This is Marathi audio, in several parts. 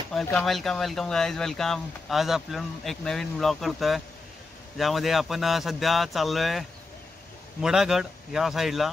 Welcome welcome welcome guys welcome. आज आपण एक नवीन ब्लॉग करतोय ज्यामध्ये आपण सध्या चाललोय मुडागड या साईडला.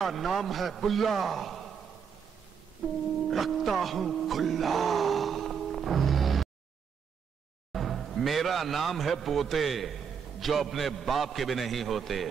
मेरा नाम है बुल्ला, रखता हूं खुल्ला। मेरा नाम है पोते, जो अपने बाप के भी नहीं होते।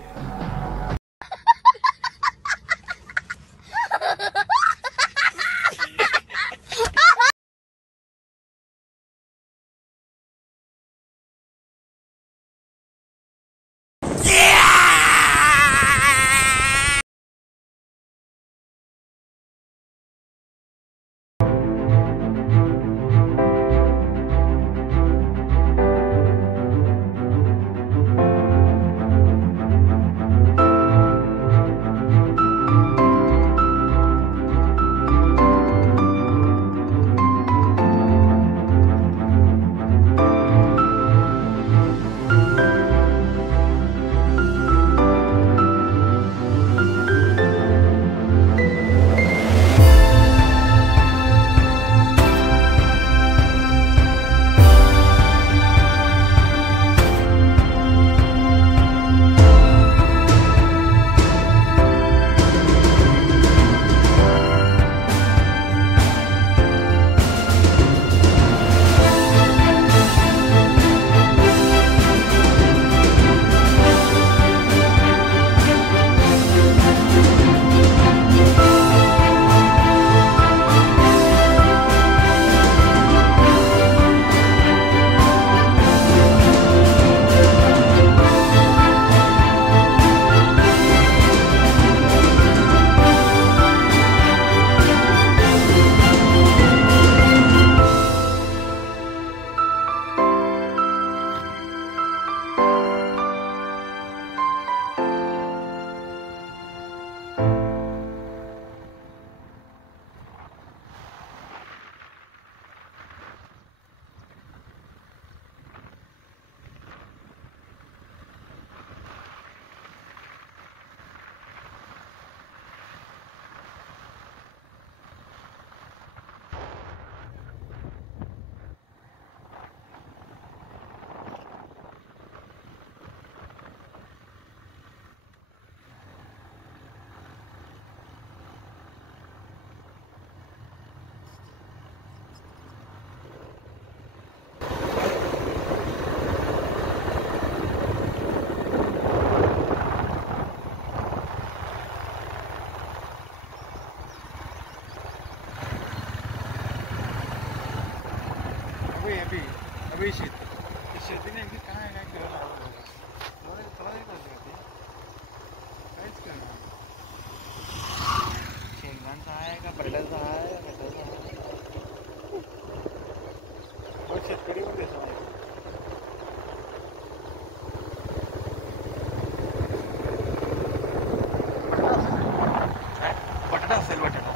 हिरवी शेती. शेती नेमकी काय काय कळलं काहीच कळलं. शेंगांचं आहे का बरड्याचं आहे शेतकरी पण देतो बटाटा असेल बटाटा.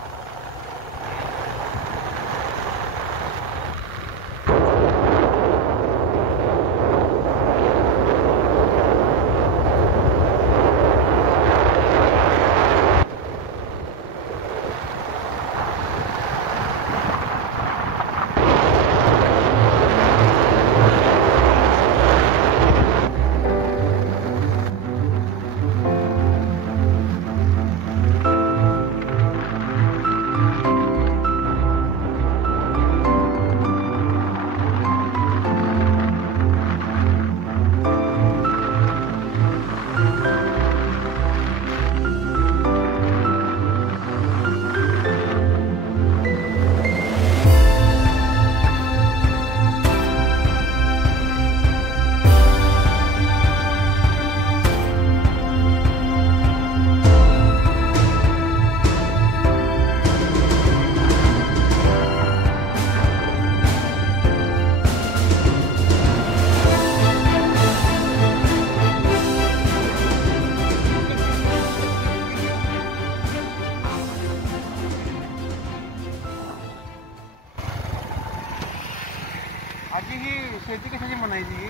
आजी ही शेती कशाची म्हणायची?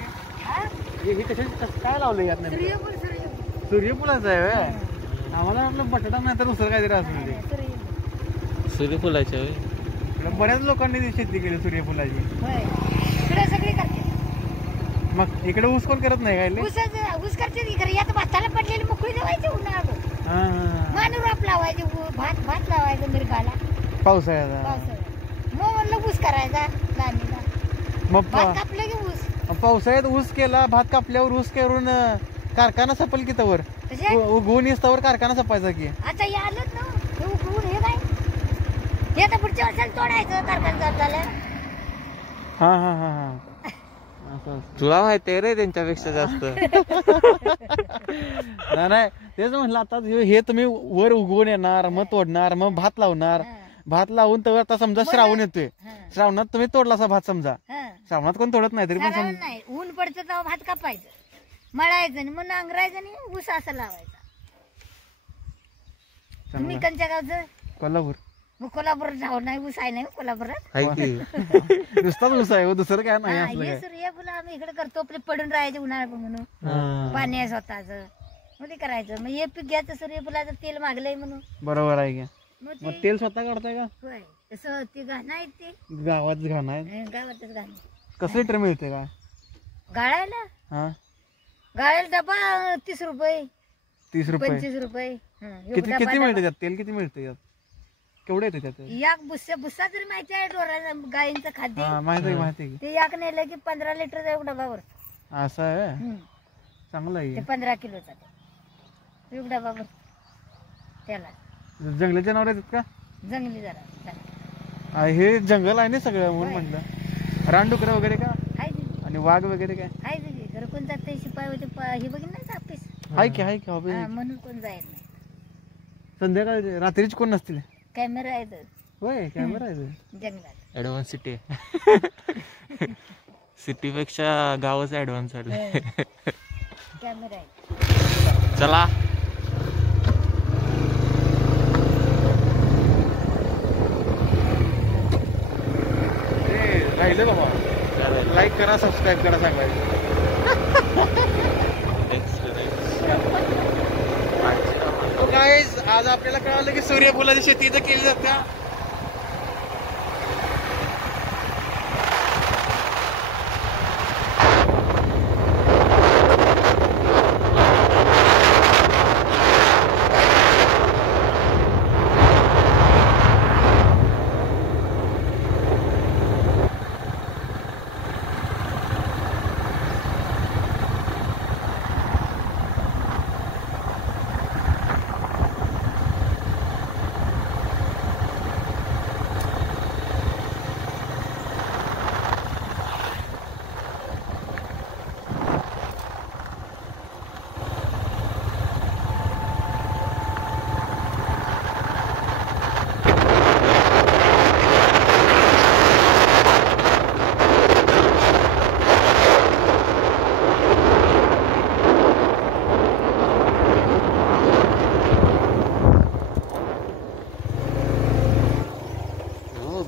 ही कशाची काय लावलं यात नाही? सूर्यफुलाचं आहे व्हय? आम्हाला वाटलं बटाटा नाही तर दुसरं काहीतरी असं. सूर्यफुलाच्या बऱ्याच लोकांनी शेती केली सूर्यफुलाची. सगळे करते. मग इकडे ऊस कोण करत नाही काय? ऊस करते इकडे. यात भाताला पडलेली मोकळी लावायची उन्हाळ्यात. मानूर आप लावायचे भात लावायचं मिरगाला पावसाळ्यात. मग म्हणलं ऊस करायचा लांबीला. मग भात कापलं की ऊस. पावसाळ्यात ऊस केला, भात कापल्यावर ऊस करून कारखाना सपल की तवर उगवून येस्तवर कारखाना सपायचा की. आता हे आलंच ना हे उगवून. हे काय हे आता पुढच्या वर्षाला तोडायचं कारखाना चालू झालं. हा हा हा हा तुला माहिती रे त्यांच्यापेक्षा जास्त. नाही तेच म्हटलं आता हे तुम्ही वर उगवून येणार, मग तोडणार, मग भात लावणार. भात लावून तर आता समजा श्रावण येतोय, श्रावणात तुम्ही तोडला असा भात समजा. श्रावणात कोण तोडत नाही तरी पण नाही. ऊन पडतं तेव्हा भात कापायचं, मळायचं आणि मग नांगरायचं आणि ऊस असं लावायचा. तुम्ही कोणत्या गावचं? कोल्हापूर. मग कोल्हापूर जाऊ नाही ऊस आहे नाही कोल्हापुरात. नुसताच ऊस आहे दुसरं काय नाही असलं हे सूर्यफुलं आम्ही इकडे करतो. आपले पडून राहायचे उन्हाळ्यात म्हणून. पाणी आहे स्वतःच मग ते करायचं. मग हे पीक घ्यायचं सूर्यफुलाचं तेल मागलंय म्हणून. बरोबर आहे का? मग तेल स्वतः काढताय का? होय तसं ते घाण आहेत ते गावात घाण आहे. गावातच घाण. कसं लिटर मिळते का गाळायला? हा गाळायला डबा 30 रुपये 30 रुपये 25 रुपये. किती किती मिळते त्यात? तेल किती मिळते त्यात? केवढे येते त्यात? याक बुस्सा तरी माहिती आहे डोराला गायींचं खाद्य. माहिती आहे ते याक नेलं की 15 लिटर एक डबावर. असं आहे. चांगलं आहे. 15 किलोचा एक डबावर. त्याला जंगली जनावर येतात का? जंगली जरा हे जंगल आहे ना सगळं म्हणून म्हटलं. रानडुकरं वगैरे का? आणि वाघ वगैरे काय आहे? घर कोण जात शिपाई होते हे बघिन नाही ऑफिस हाय की हॉबी म्हणून कोण जायत नाही. संध्याकाळी रात्रीच कोण नसतील? कॅमेरा आहेत. होय कॅमेरा आहे जंगलात. ऍडव्हान्स सिटी आहे. सिटीपेक्षा गावच ऍडव्हान्स झालं. कॅमेरा आहे. चला राहिले बाबा. लाईक करा, सबस्क्राईब करा सांगायचं. गाईज आज आपल्याला कळालं की सूर्यफुलाची शेती इथं केली जाते.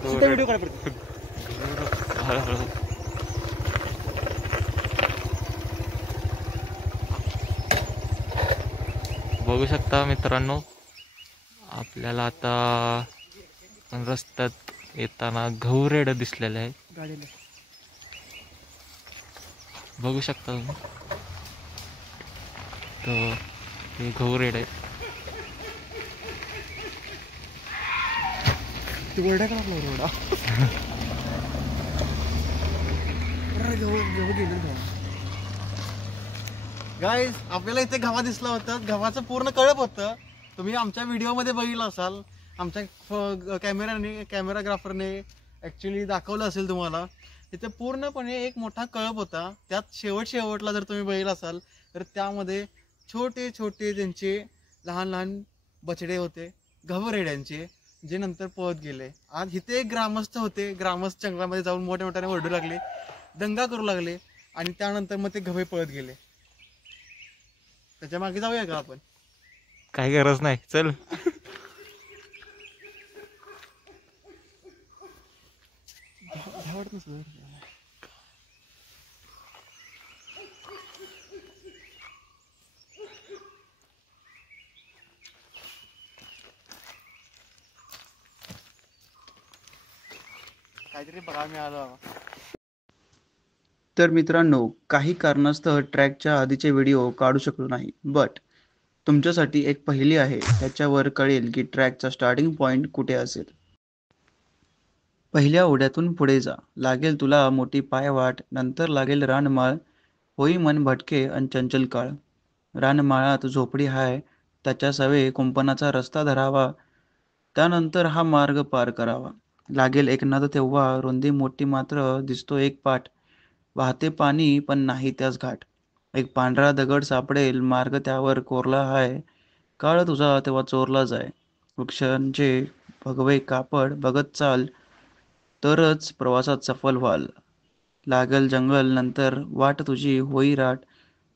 व्हिडिओ काढ परत. हळूहळू. बघू शकता मित्रांनो, आपल्याला आता रस्त्यात येताना घौरेड दिसलेले आहे. गाडीला बघू शकता तुम्ही, तर हे घौरेड आहे. ती ओरडा का आपला ओरडा गाईज, आपल्याला इथे गव्हा दिसला होता. गव्हाचं पूर्ण कळप होतं. तुम्ही आमच्या व्हिडिओमध्ये बघितलं असाल. आमच्या कॅमेराग्राफरने ऍक्च्युली दाखवलं असेल तुम्हाला. इथे पूर्णपणे एक मोठा कळप होता. त्यात शेवटला जर तुम्ही बघितलं असाल तर त्यामध्ये छोटे छोटे त्यांचे लहान लहान बछडे होते, घवरेड्यांचे, जे नंतर पळत गेले. आज इथे एक ग्रामस्थ होते. ग्रामस्थ जंगलामध्ये जाऊन मोठ्या मोठ्याने ओरडू लागले, दंगा करू लागले, आणि त्यानंतर मग ते गवे पळत गेले. त्याच्या मागे जाऊया का आपण? काही गरज नाही, चल. काहीतरी बघा मिळालं. तर मित्रांनो, काही कारणास्तव ट्रॅकच्या आधीचे व्हिडिओ काढू शकलो नाही, बट तुमच्यासाठी एक पहिली आहे. त्याच्यावर कळेल की ट्रॅकचा स्टार्टिंग पॉइंट कुठे असेल. पहिल्या ओढ्यातून पुढे जा, लागेल तुला मोठी पायवाट. नंतर लागेल रानमाळ, होई मन भटके अन चंचल काळ. रानमाळात झोपडी हाय, त्याच्या सवे कुंपणाचा रस्ता धरावा. त्यानंतर हा मार्ग पार करावा. लागेल एक नद, तेव्हा रुंदी मोठी, मात्र दिसतो एक पाट. वाहते पाणी पण नाही त्यास घाट. एक पांढरा दगड सापडेल, मार्ग त्यावर कोरला हाय. काळ तुझा तेव्हा चोरला जाय. वृक्षांचे भगवे कापड बघत चाल, तरच प्रवासात सफल व्हाल. लागल जंगल, नंतर वाट तुझी होई राट.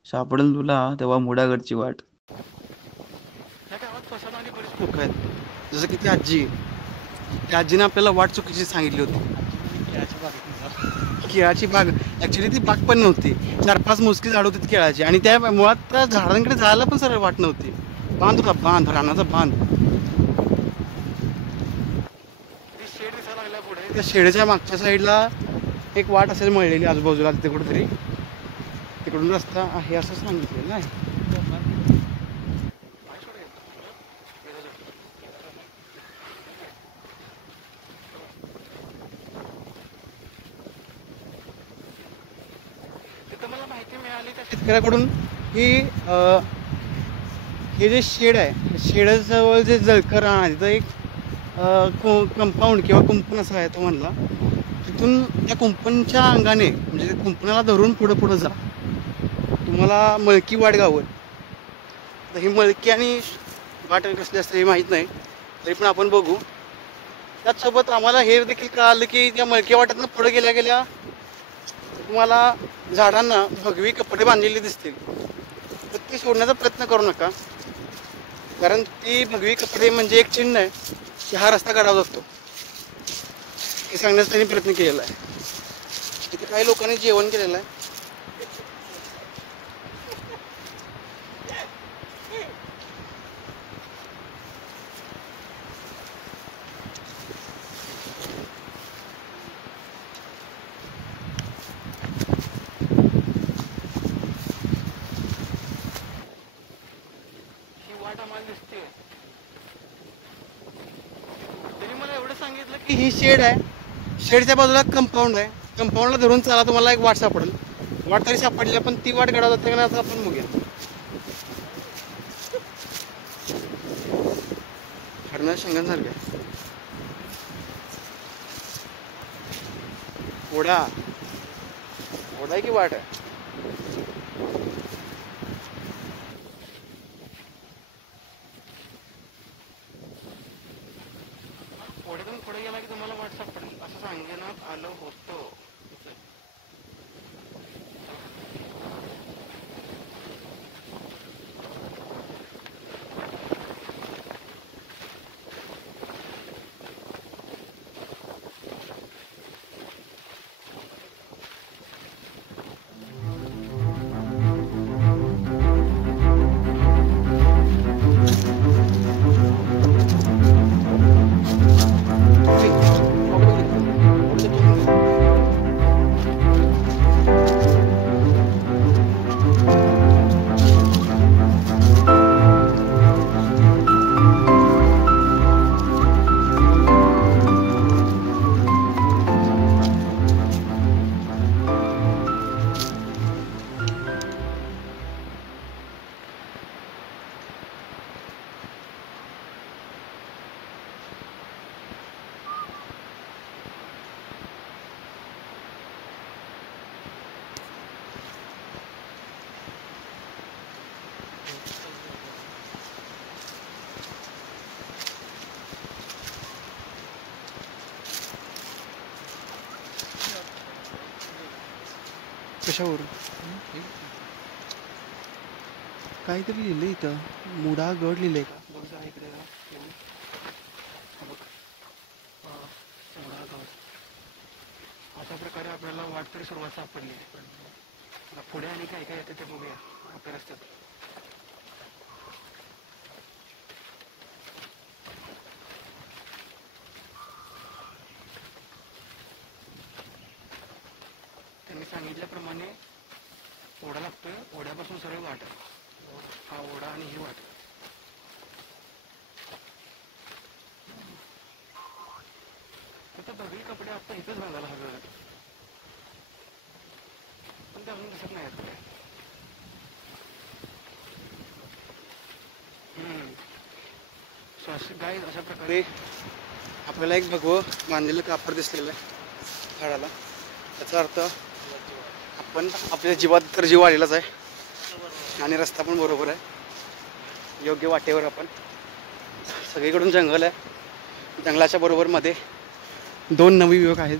सापडेल तुला तेव्हा मुडागडची वाट. ह्या गावात फसवणारी बरीच लोक आहेत. जसं की ती आजी, त्या आजीने आपल्याला वाट चुकीची सांगितली होती. केळाची बाग, ऍक्च्युली ती बाग पण नव्हती. 4-5 मोजकी झाड होती केळाची, आणि त्या मुळात त्या झाडांकडे जायला पण सरळ वाट नव्हती. बांध होता, बांध, रानाचा बांध. शेड दिसायला लागल्या पुढे. त्या शेडच्या मागच्या साईडला एक वाट असेल मळलेली आजूबाजूला तिथे कुठेतरी. तिकडून रस्ता आहे असं सांगितलेलं आहे. मला माहिती मिळाली त्या शेतकऱ्याकडून की हे जे शेड आहे, शेडाजवळ जे जळकर आहे तिथं एक कंपाऊंड किंवा कुंपण असं आहे तो म्हणला. तिथून त्या कुंपणच्या अंगाने, म्हणजे कुंपणाला धरून पुढं जा, तुम्हाला मळकी वाट गावल. तर ही मळकी आणि वाट कसली असते हे माहीत नाही, तरी पण आपण बघू. त्याचसोबत आम्हाला हे देखील कळालं की त्या मळकी वाट्यातनं पुढे गेल्या गेल्या तुम्हाला झाडांना भगवी कपडे बांधलेले दिसतील. तर ती सोडण्याचा प्रयत्न करू नका, कारण ती भगवी कपडे म्हणजे एक चिन्ह आहे की हा रस्ता काढावा असतो, हे सांगण्याचा त्यांनी प्रयत्न केलेला आहे. तिथे काही लोकांनी जेवण केलेलं आहे. त्यांनी मला एवढं सांगितलं की ही शेड आहे, शेडच्या बाजूला कंपाऊंड आहे, कंपाऊंडला धरून चला तुम्हाला एक वाट सापडेल. वाट तरी सापडली, पण ती वाट काढावं जाते का नाही आता आपण बघूया. हरणा शेंगांसारखं आहे. ओढा आहे की वाट आहे? ओढ्यातून पुढे गेला की तुम्हाला वाट सापडेल असं सांगण्यात आलं होतं. कशावर काहीतरी लिहिलंय इथं मुडा गड लिहिलंय का बघ जरा इकडे जरा. हा बघ. मुडा गड. अशा प्रकारे आपल्याला वाट तरी सुरुवात सापडली. आता पुढे आणि काय काय येतं ते बघूया आपल्या रस्त्यात. त्यांनी सांगितल्याप्रमाणे ओढा लागतोय. ओढ्यापासून सरळ वाट आहे. हा ओढा आणि ही वाट. आता बघी कपडे आता इथंच बांधायला हवे पण ते अजून दिसत नाही आहेत. श्वास गाय अशा प्रकारे आपल्याला एक भगवं बांधलेलं कापड दिसलेलं आहे झाडाला. याचा अर्थ आपण आपल्या जीवात तर जीव आलेलाच आहे आणि रस्ता पण बरोबर आहे. योग्य वाटेवर आपण. सगळीकडून जंगल आहे. जंगलाच्या बरोबर मध्ये 2 नवयुवक आहेत.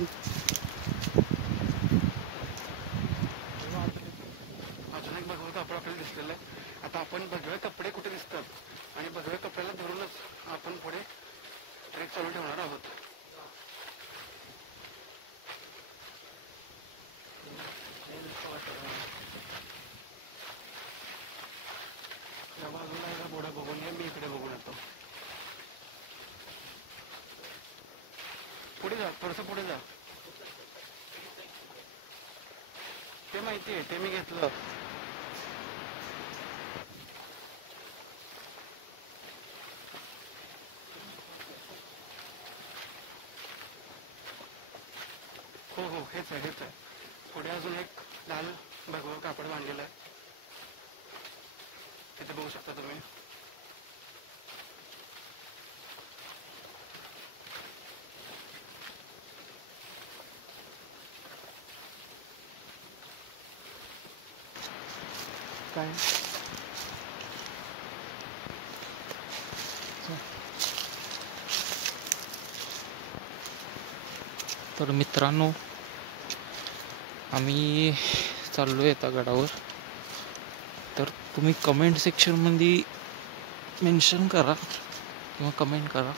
अजून एक भगवं कापड आपल्याला दिसलेलं आहे. आता आपण भगवे कपडे कुठे दिसतात आणि भगवे कपड्याला धरूनच आपण पुढे ट्रेक चालू ठेवणार आहोत. या बाजूला याला बोडा बघून मी इकडे बघून येतो. पुढे जा थोडंसं पुढे जा. ते माहिती आहे ते मी घेतलं. हो हेच आहे हेच आहे. पुढे अजून एक लाल भगवं कापड बांधलेलं आहे. तिथे बघू शकता तुम्ही. काय तर मित्रांनो आम्ही चाललो आहे आता गडावर. तर तुम्ही कमेंट सेक्शनमध्ये मेन्शन करा किंवा कमेंट करा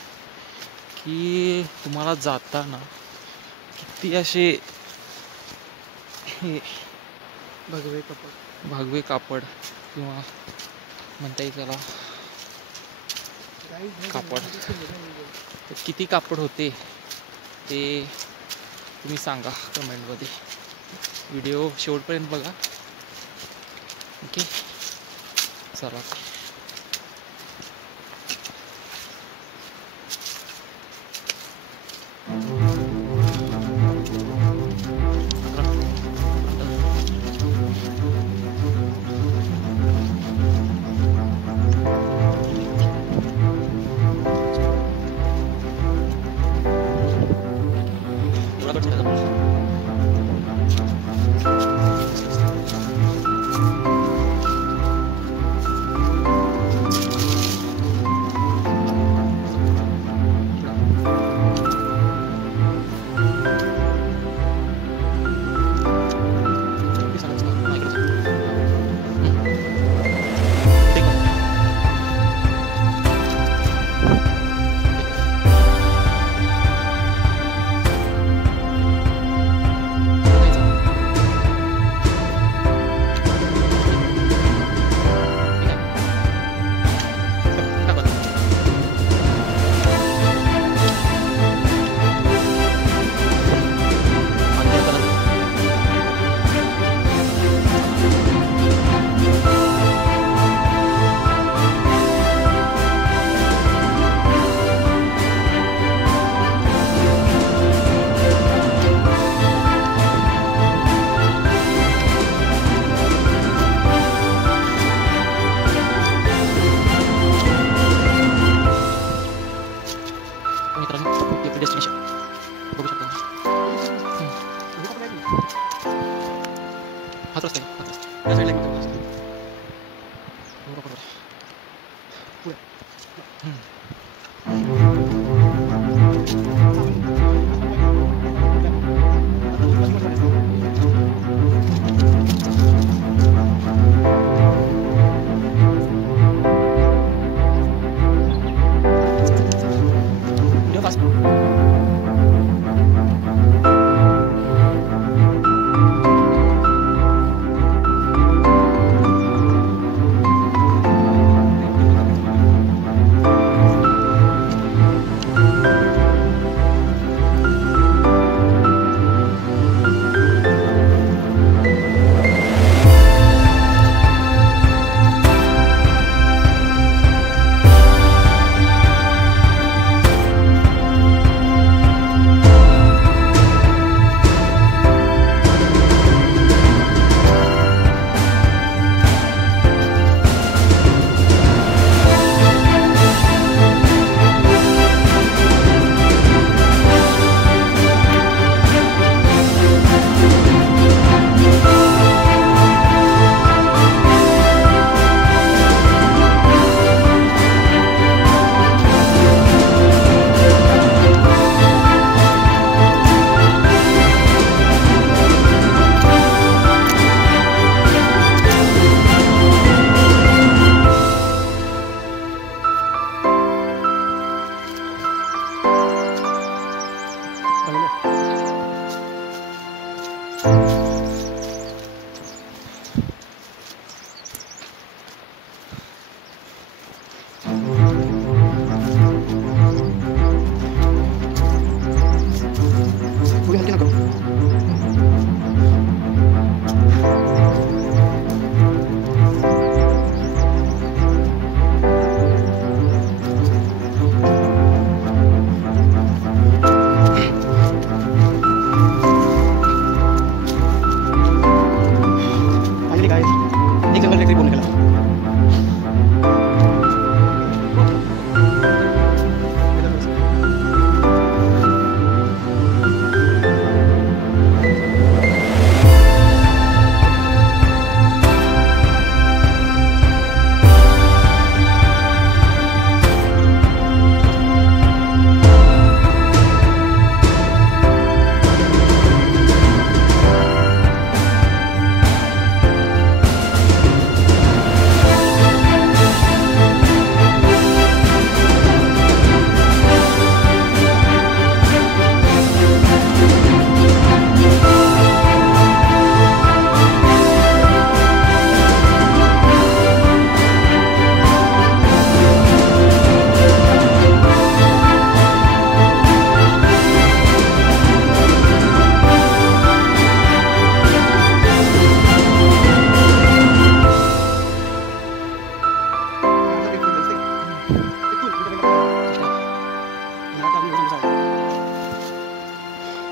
की तुम्हाला जाताना किती असे हे भगवे कापड किंवा म्हणता येईल त्याला कापड तर किती कापड होते ते तुम्ही सांगा कमेंटमध्ये. व्हिडिओ शेवटपर्यंत बघा. ओके चला. डेस्टिनेशन बघू शकता. हाच रस्ता आहे, हाच रस्ता. या साईडला एक रस्ता आहे. बरोबर. पुढे.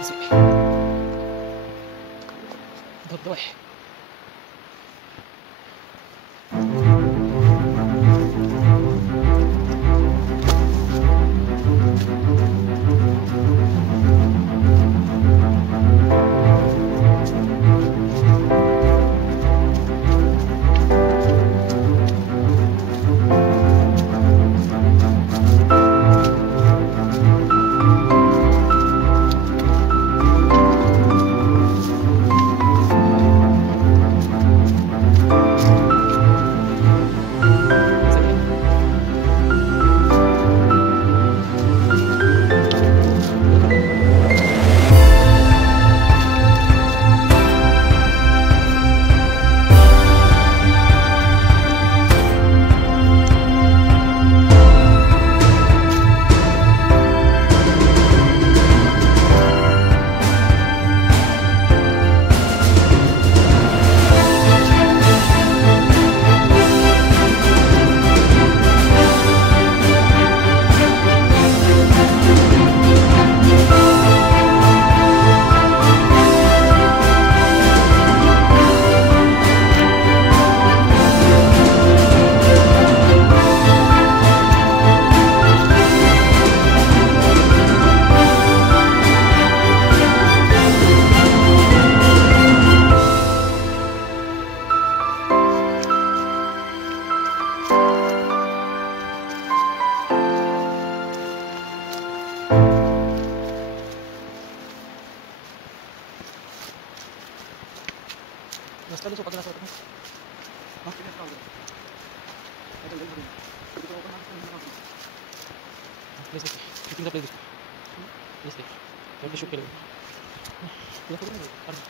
दिसते धबधबा आहे. रस्त्याला सोपा असं वाटतं. प्लेस दिसते शूटिंगचा प्लेस दिसतो दिसते त्यामुळे शूट केलं तुला खबर नाही अरे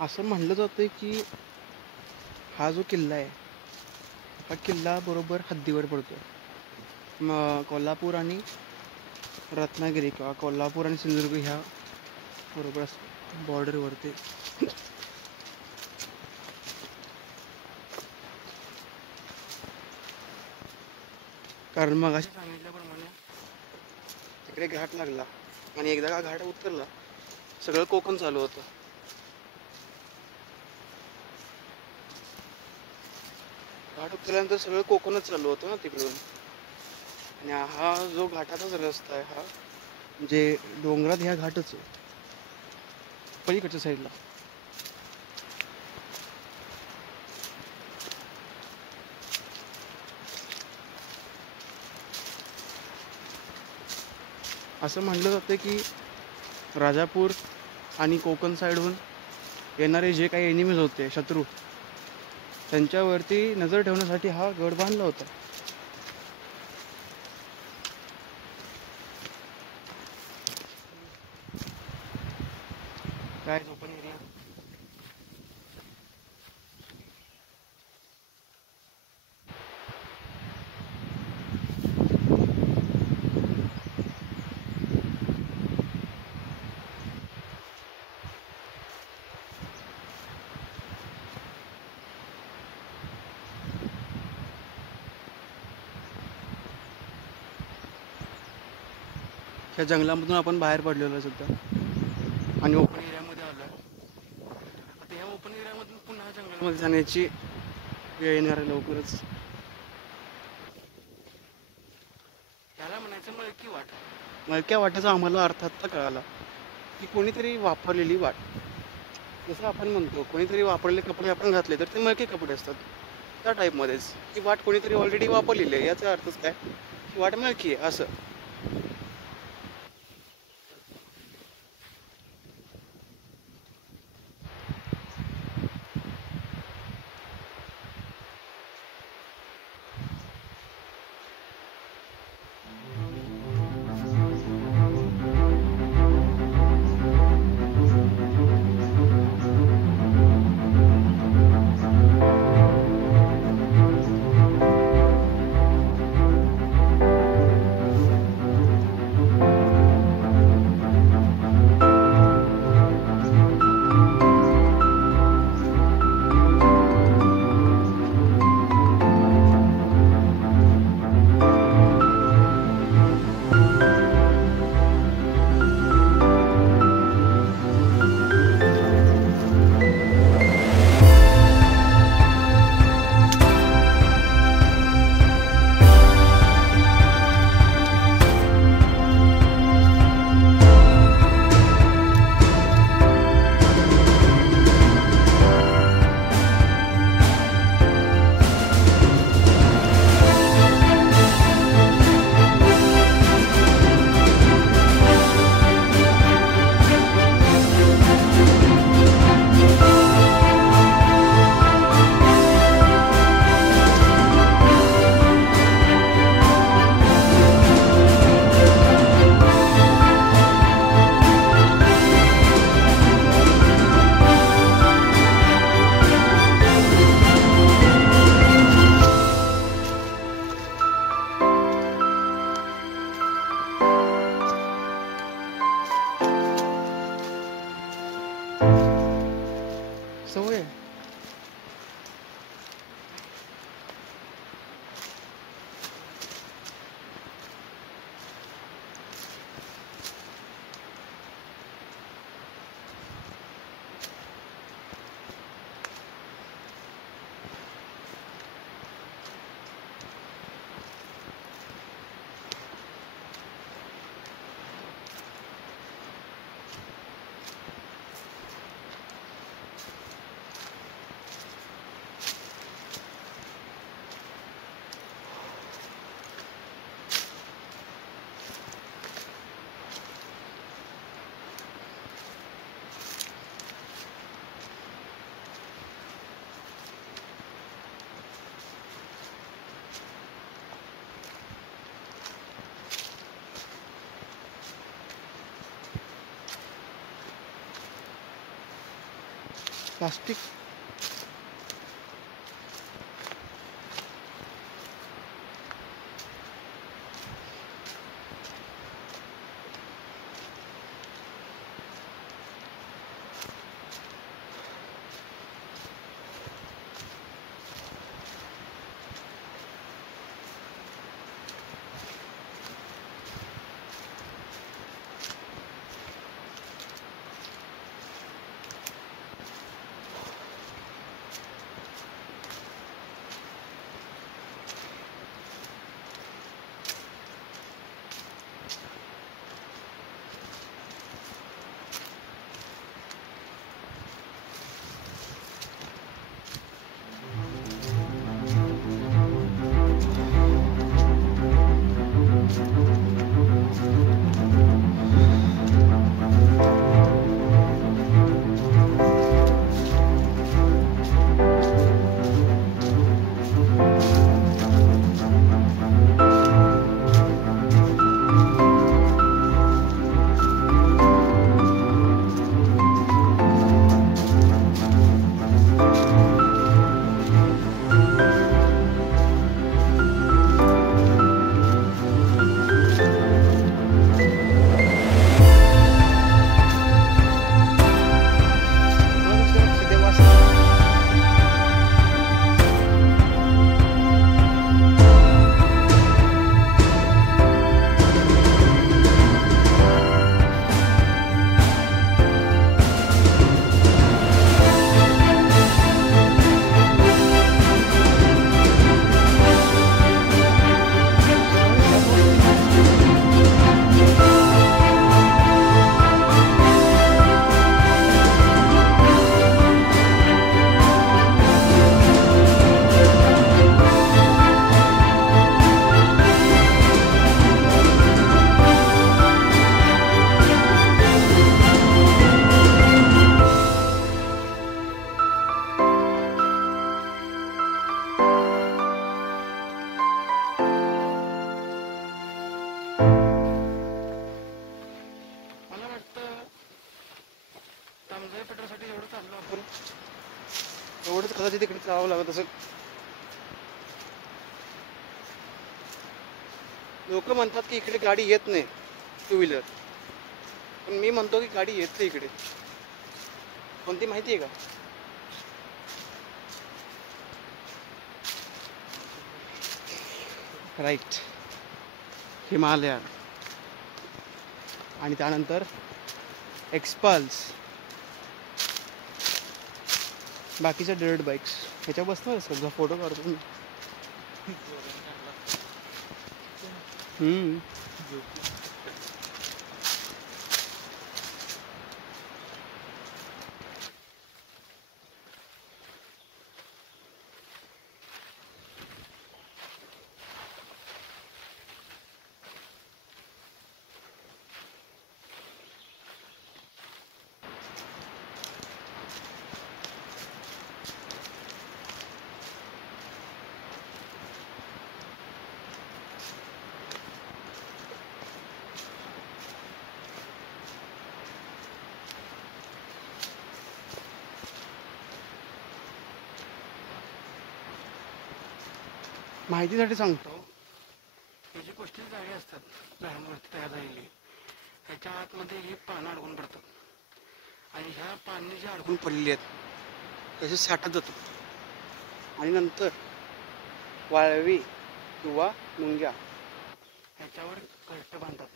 असं म्हणलं जातं की हा जो किल्ला आहे हा किल्ला बरोबर हद्दीवर पडतो कोल्हापूर आणि रत्नागिरी किंवा कोल्हापूर आणि सिंधुदुर्ग ह्या बरोबर असं बॉर्डरवरती. कारण मग अशा सांगितल्याप्रमाणे तिकडे घाट लागला आणि एकदा का घाट उतरला सगळं कोकण चालू होतं. घाट उतरल्यानंतर सगळं कोकणच चालू होतं ना तिकडून. आणि हा जो घाटाचाच रस्ता आहे हा म्हणजे डोंगरात ह्या घाटच आहे पलीकडच्या साईडला. असं म्हणलं जातं की राजापूर आणि कोकण साईडहून येणारे जे काही एनिमीज होते शत्रू त्यांच्यावरती नजर ठेवण्यासाठी हा गड बांधला होता. काय ओपन एरिया ह्या जंगलामधून आपण बाहेर पडलेलो सुद्धा आणि ओपन एरियामध्ये आलो. आता ह्या ओपन एरियामधून पुन्हा जंगलामध्ये जाण्याची वेळ येणार आहे लवकरच. त्याला म्हणायचं मळकी वाट. मळक्या वाटेचा आम्हाला अर्थ आत्ता कळाला की कोणीतरी वापरलेली वाट. जसं आपण म्हणतो कोणीतरी वापरलेले कपडे आपण घातले तर ते मळके कपडे असतात त्या टाईपमध्येच ही वाट कोणीतरी ऑलरेडी वापरलेली आहे. याचा अर्थच काय ही वाट मळकी आहे असं. प्लास्टिक एवढंच कदाचित तिकडे जावं लागत असं. लोक म्हणतात की इकडे गाडी येत नाही, टू व्हीलर, पण मी म्हणतो की गाडी येते इकडे. कोणती माहिती आहे का? राईट, हिमालयन, आणि त्यानंतर एक्सपल्स, बाकीच्या डर्ट बाईक्स. ह्याच्या बसणारच का? फोटो काढतो मी. माहितीसाठी सांगतो, हे जी गोष्टी जाळी असतात झाडांवरती तयार झालेली, ह्याच्या आतमध्ये ही पानं अडकून पडतात आणि ह्या पाने जी अडकून पडलेली आहेत तसे साठत जातात आणि नंतर वाळवी किंवा मुंग्या ह्याच्यावर घट्ट बांधतात.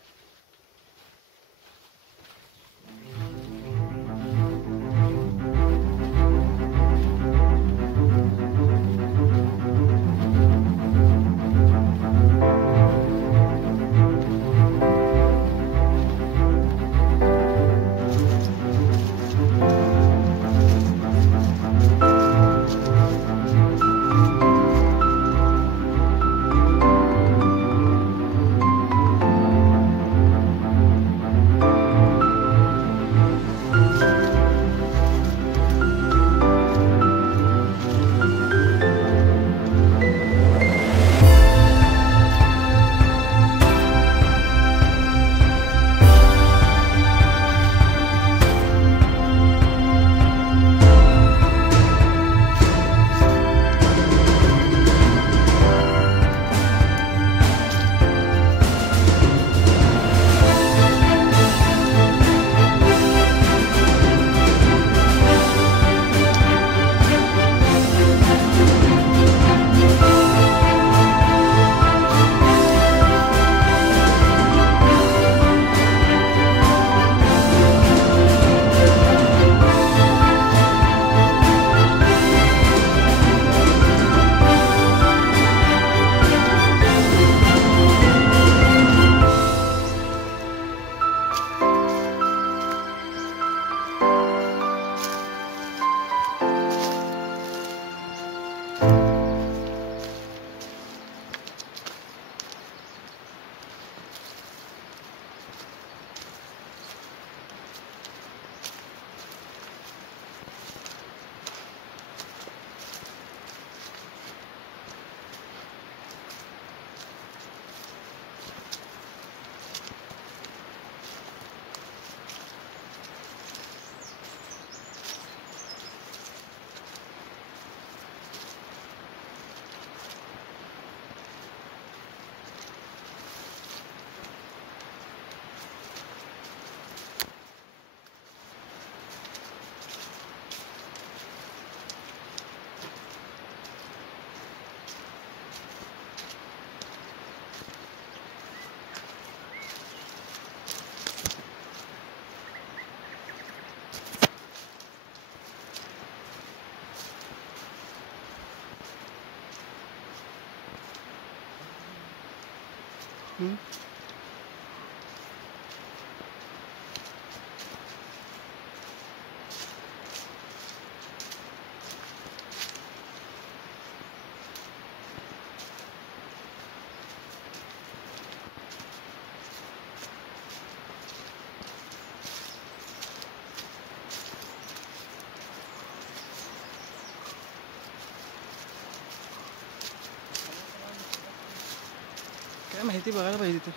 काय माहिती बघायला पाहिजे ते.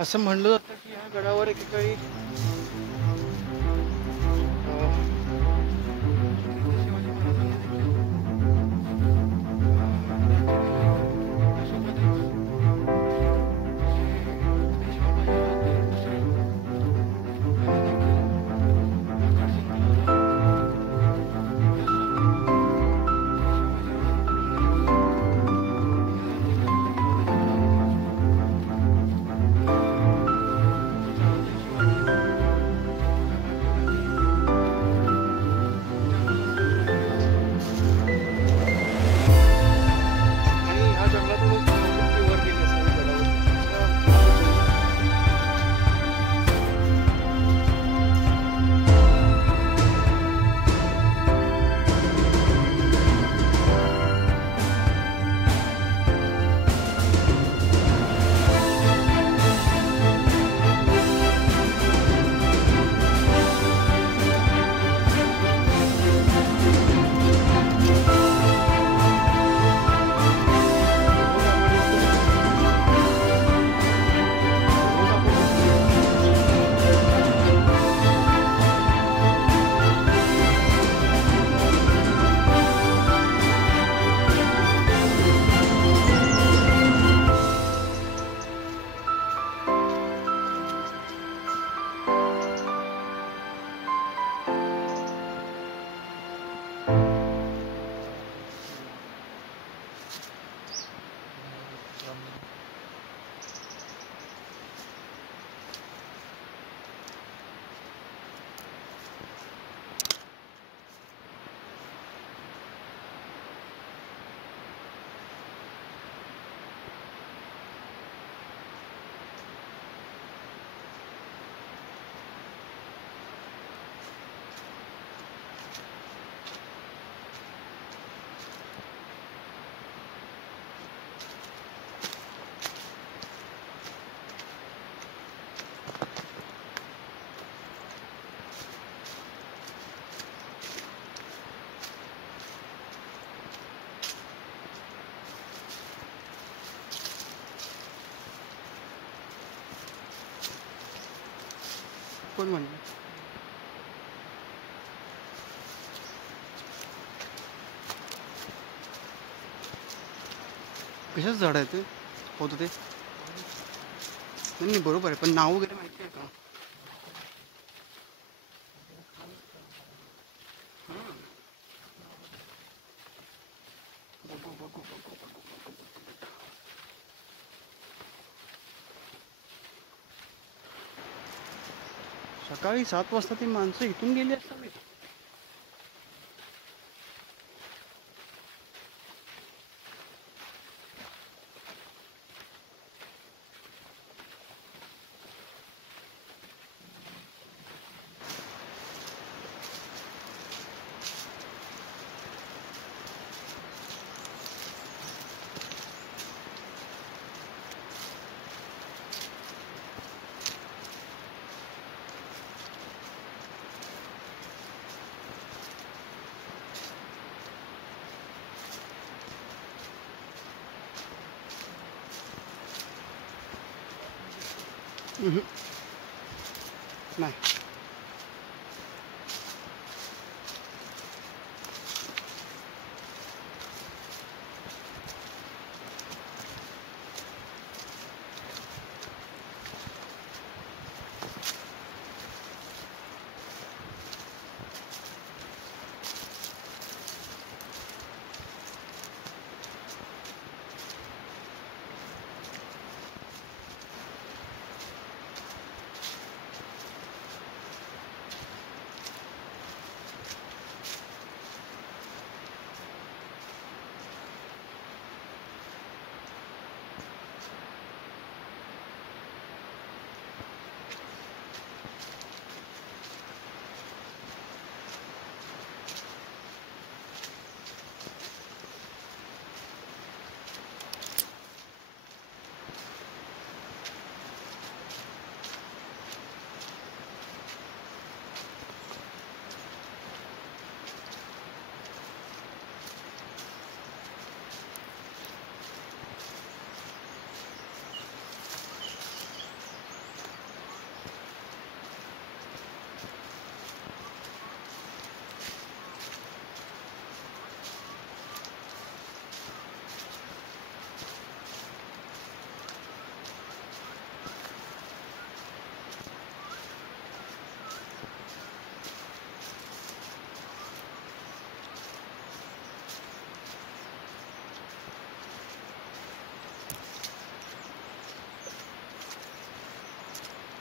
असं म्हणलं जातं की ह्या गडावर एकेकाळी शिवाजी महाराजांनी देखील कोण म्हणलं? कशाच झाड आहे ते होतं ते? नाही बरोबर आहे, पण नाव वगैरे माहिती आहे का? सकाळी 7 वाजता ती माणसं इथून गेली असतात. नाही.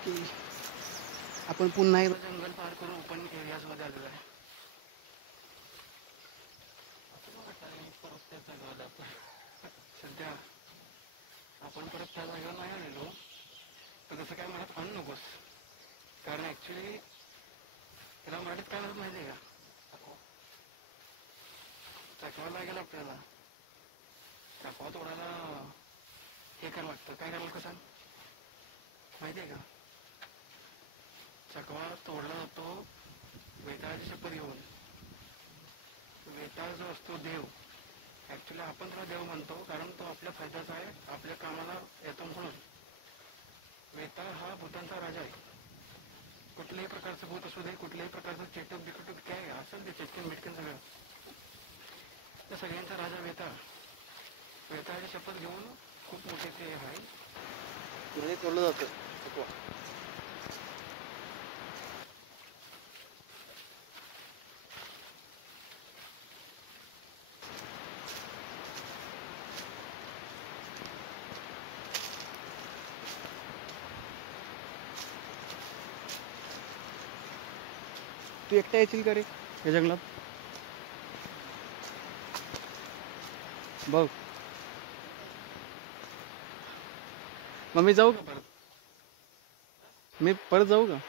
की आपण पुन्हा एकदा जंगल पार करून ओपन एरियाजमध्ये आलेलो आहे. सध्या आपण परत त्या जागेवर नाही आलेलो, तर तसं काय मनात आणू नकोस, कारण ॲक्च्युली त्याला मराठीत काय म्हणत माहिती आहे का? चकवा लागेल आपल्याला. चकवा तोडायला हे करावं लागतं. काय करावं कसं माहिती आहे का? चकवा तोडला जातो वेताळाची शपथ घेऊन. वेताळ जो असतो देव, ॲक्च्युली आपण त्याला देव म्हणतो कारण तो आपल्या फायद्याचा आहे, आपल्या कामाला येतो म्हणून. वेताळ हा भूतांचा राजा आहे. कुठल्याही प्रकारचं भूत असू दे, कुठल्याही प्रकारचं चेटक बिकटक काय असेल ते चेटकन मिटकन सगळं, त्या सगळ्यांचा राजा वेताळ. वेताळाची शपथ घेऊन खूप मोठे ते आहे म्हणजे तोडलं जातं चकवा. तू एकटा येशील का रे या जंगलात? बघ मग मी जाऊ का परत? मी परत जाऊ का?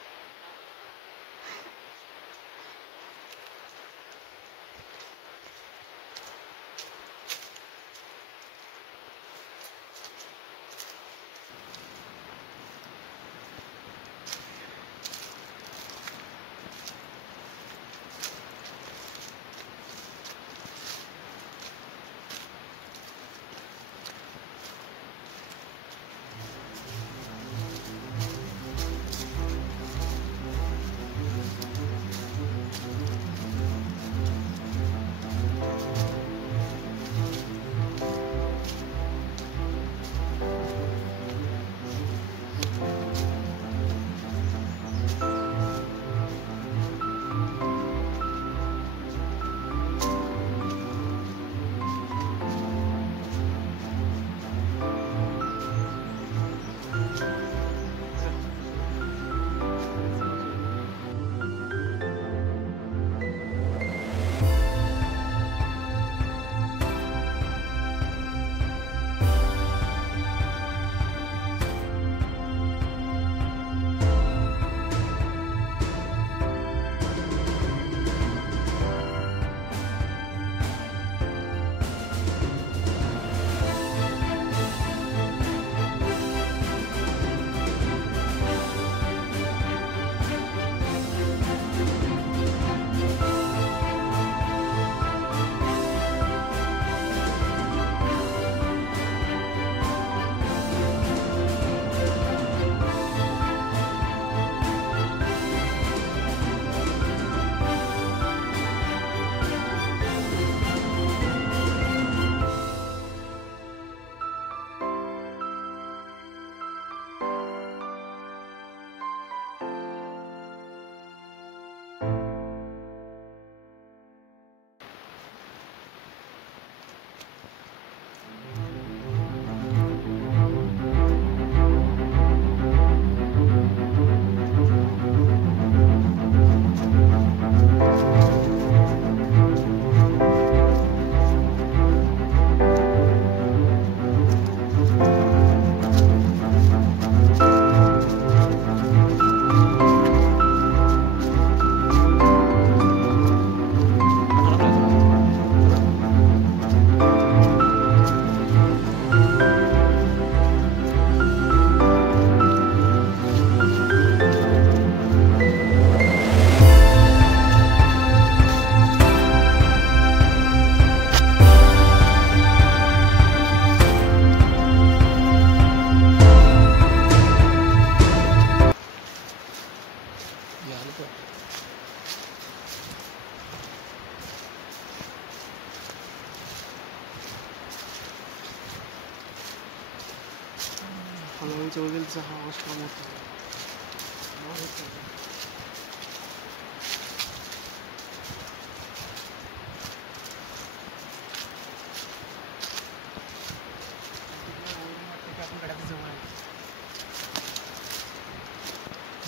जवळ गेलं तसा हा आवाज कम होतो.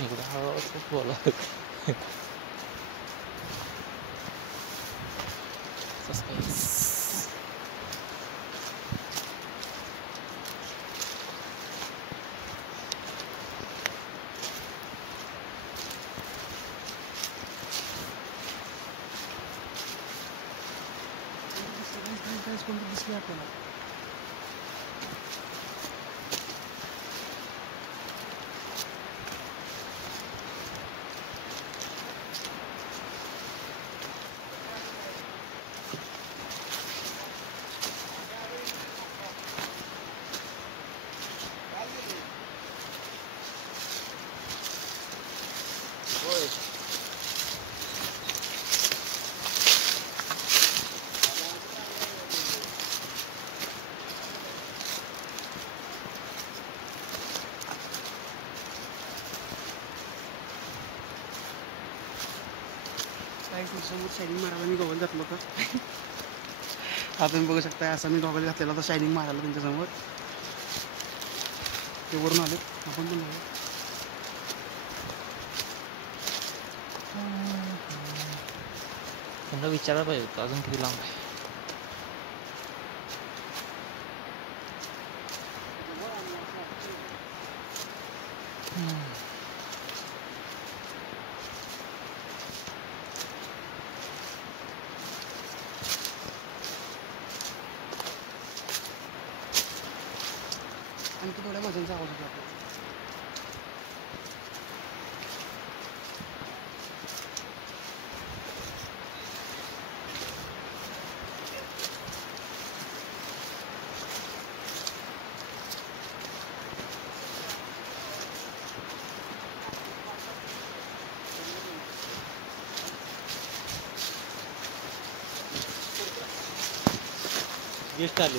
इकडे हळूहळू खूप बोला सस्पेन्स. दिसले आपल्याला. समोर शायनिंग मारायला मी गॉगल घातलं होतं. आता तुम्ही बघू शकता असा मी गॉगल घातलेला होता शायनिंग मारायला त्यांच्यासमोर. ते वरून आले आपण पण आलो. त्यांना विचारायला पाहिजे होतं अजून किती लांब आहे. आणखी थोड्या मजांचा आवाज होता आपल्याला. गेस्ट आले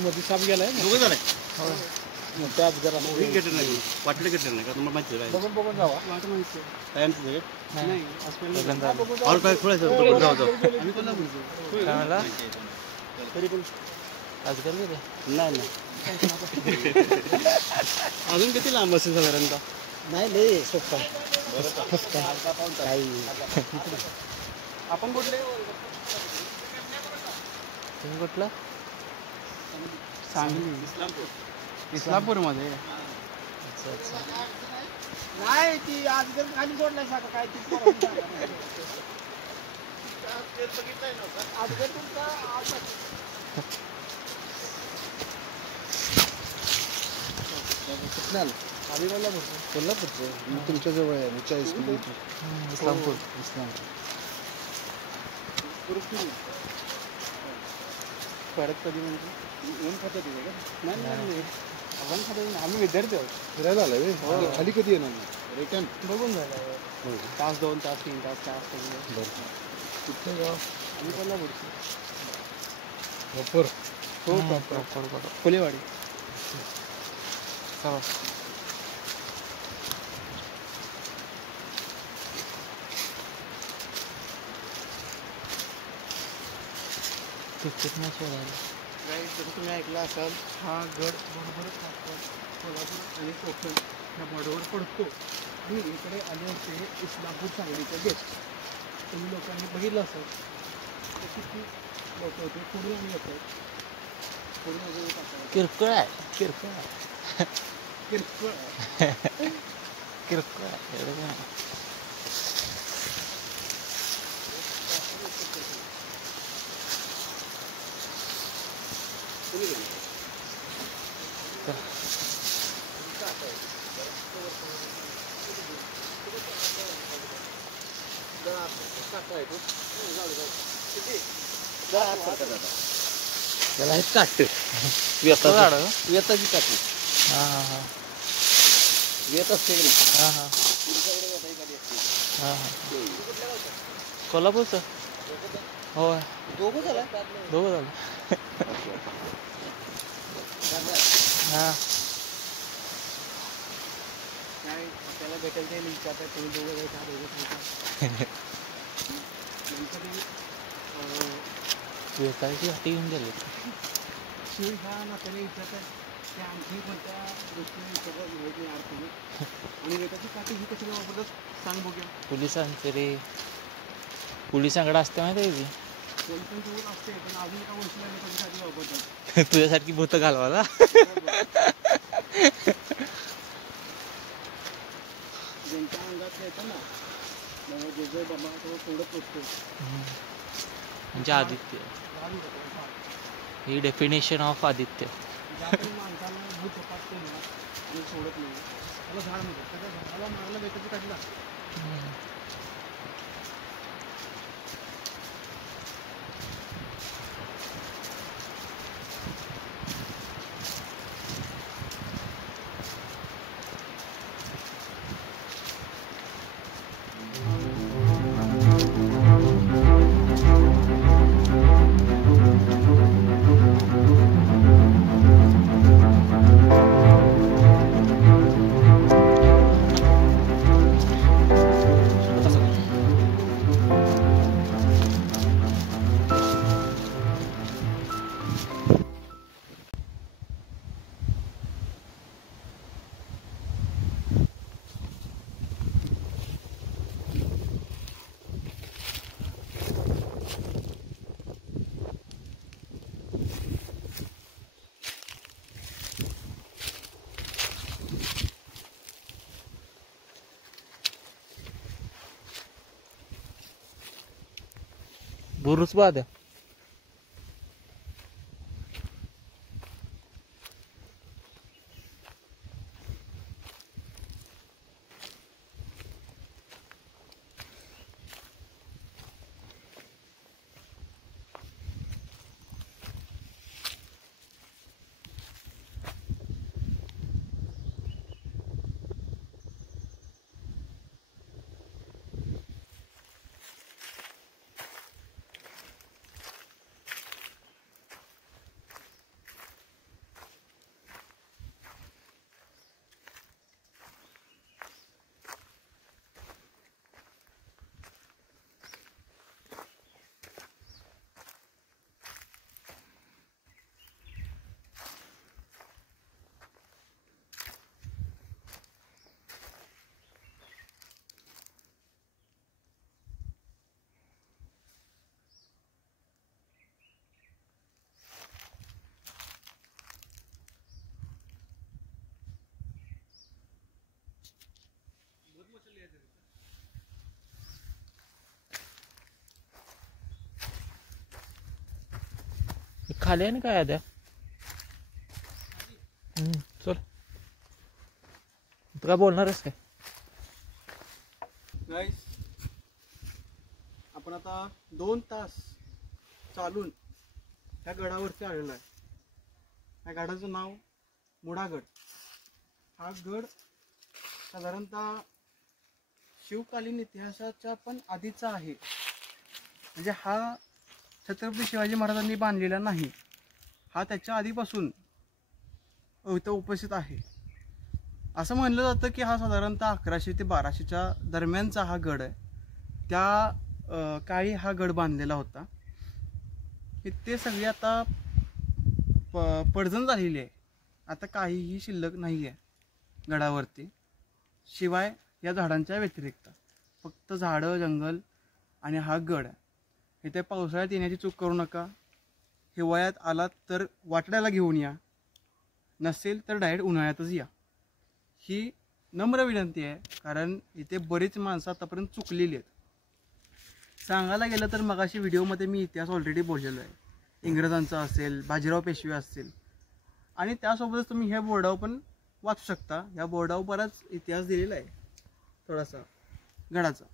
मध्ये साप गेलाय दोघं झालाय. त्यात जरा घेतलं नाही वाटलं घेतलं नाही का तुम्हाला माहिती आहे बघून बघून जावा. वाटत माहिती आहे नाही आज पहिल्यांदा आलो. और काय खोलायचं जाऊ जाऊ आम्ही कोणला बोलतो काय म्हणला तरी पण आज गेले रे नाही नाही अजून किती लांब असेल साधारणतः. नाही लय सोपा आपण कुठले तुम्ही कुठलं सांगली इस्लामपूरमध्ये. अच्छा अच्छा नाही ती आज खाली सोडलाय साखर काय ती आम्ही कोल्हापूरचं तुमच्या जवळ आहे 40 किलोमीटर. इस्लामपूर. परत कधी म्हणजे ऊन खातं तिथे का नाही नाही आपण खातं आम्ही विद्यार्थी आहोत. फिरायला आलाय खाली कधी येणार रिटर्न बघून झालं तास 2 तास 3 तास 4 तास. कुठलं गाव आम्ही कोल्हापूरचं प्रॉपर. हो प्रॉपर फुलेवाडी. चला तिकीट नाही शोधायला. जसं तुम्ही ऐकलं असाल हा गड बरोबर कोल्हापूर आणि कोकण ह्या बॉर्डरवर पडतो. आणि इकडे आले होते इस्लामपूर सांगलीचे गेस्ट. तुम्ही लोकांनी बघितलं असेल किती लोक होते. पुढे आम्ही येतो पुढे किरकोळ आहे किरकोळ किरकोळ किरकोळ आहे एवढं काय नाही. त्याला आहेत काट वेताची काठी हां हां हां वेत असते की नाही? हां हां हां हां कोल्हापूरचं होय दोघं झाला दोघं झालं हां काय आपल्याला भेटेल ते विचारत आहे, तुम्ही दोघं जायचं हा दोघं खायचा. नंतर व्यवसायाची हाती घेऊन गेले. शिव ह्या नात्याने विचारत आहे ते आणखी कोणत्या गोष्टी विचारतात माहिती नाही तुम्ही. आणि रेताची काठी ही कशाला वापरतात सांग बघूया. पोलिसांचे रे, पोलिसांकडे असते माहिती आहे ती. पोलिसांसोबत असते पण अजून एका गोष्टीला रेताची काठी वापरतात. तुझ्यासारखी भूत घालवाला. ज्यांच्या अंगात येतं ना जे जे बाबा तो थोडं पोचतो. म्हणजे आदित्य, ही डेफिनेशन ऑफ आदित्य. ज्या पण माणसाला भूत झपाटतो ना आणि सोडत नाही त्याला झाड म्हणतात. त्याच्या झाडाला मारायला रेताची काठी लागते. बुरुच बाद आहे. खाली आहे ना काय आद्या. चल तू काय बोलणारच काय. गाईस आपण आता 2 तास चालून ह्या गडावरती आलेलो आहे. ह्या गडाचं नाव मुडागड. हा गड साधारणतः शिवकालीन इतिहासाच्या पण आधीचा आहे. म्हणजे हा छत्रपती शिवाजी महाराजांनी बांधलेला नाही, हा त्याच्या आधीपासून इथं उपस्थित आहे. असं म्हणलं जातं की हा साधारणतः 1100 ते 1200च्या दरम्यानचा हा गड आहे. त्या काळी हा गड बांधलेला होता. ते सगळे आता पडझड झालेली आहे. आता काहीही शिल्लक नाही आहे गडावरती, शिवाय या झाडांच्या व्यतिरिक्त फक्त झाडं, जंगल आणि हा गड आहे. इथे पावसाळ्यात येण्याची चूक करू नका. हिवाळ्यात आलात तर वाटड्याला घेऊन या, नसेल तर डायरेक्ट उन्हाळ्यातच या. ही नम्र विनंती आहे, कारण इथे बरीच माणसं आतापर्यंत चुकलेली आहेत. सांगायला गेलं तर मगाशी व्हिडिओमध्ये मी इतिहास ऑलरेडी बोललेलो आहे. इंग्रजांचा असेल, बाजीराव पेशवे असतील, आणि त्यासोबतच तुम्ही ह्या बोर्डावर पण वाचू शकता. ह्या बोर्डावर बराच इतिहास दिलेला आहे थोडासा गडाचा.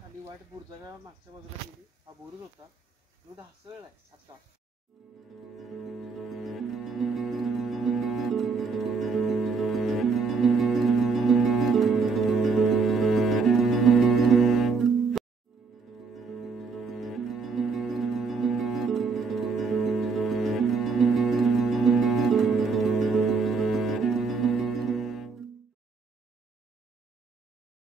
खाली वाट बुरजाला मागच्या बाजूला गेली. हा बोरूच होता, ढासळलाय आता.